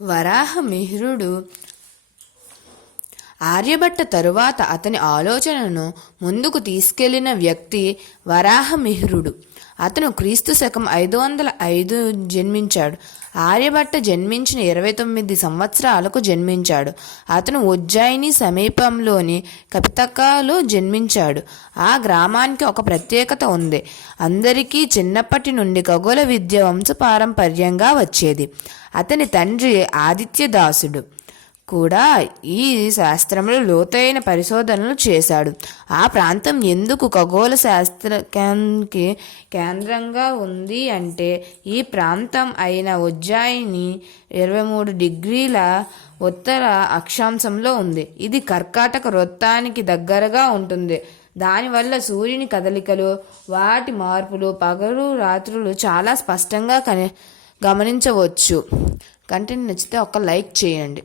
వరాహమిహిరుడు ఆర్యభట్ట తరువాత అతని ఆలోచనను ముందుకు తీసుకెళ్లిన వ్యక్తి వరాహమిహిరుడు. అతను క్రీస్తు శకం 505 జన్మించాడు. ఆర్యభట్ట జన్మించిన 29 సంవత్సరాలకు జన్మించాడు. అతను ఉజ్జయిని సమీపంలోని కపితకాలో జన్మించాడు. ఆ గ్రామానికి ఒక ప్రత్యేకత ఉంది. అందరికీ చిన్నప్పటి నుండి ఖగోళ విద్య వంశపారంపర్యంగా వచ్చేది. అతని తండ్రి ఆదిత్యదాసుడు కూడా ఈ శాస్త్రంలో లోతైన పరిశోధనలు చేశాడు. ఆ ప్రాంతం ఎందుకు ఖగోళ శాస్త్రానికి కేంద్రంగా ఉంది అంటే ఈ ప్రాంతం అయిన ఉజ్జయిని 23 డిగ్రీల ఉత్తర అక్షాంశంలో ఉంది. ఇది కర్కాటక వృత్తానికి దగ్గరగా ఉంటుంది. దానివల్ల సూర్యుని కదలికలు, వాటి మార్పులు, పగలు రాత్రులు చాలా స్పష్టంగా గమనించవచ్చు. కంటెంట్ నచ్చితే ఒక లైక్ చేయండి.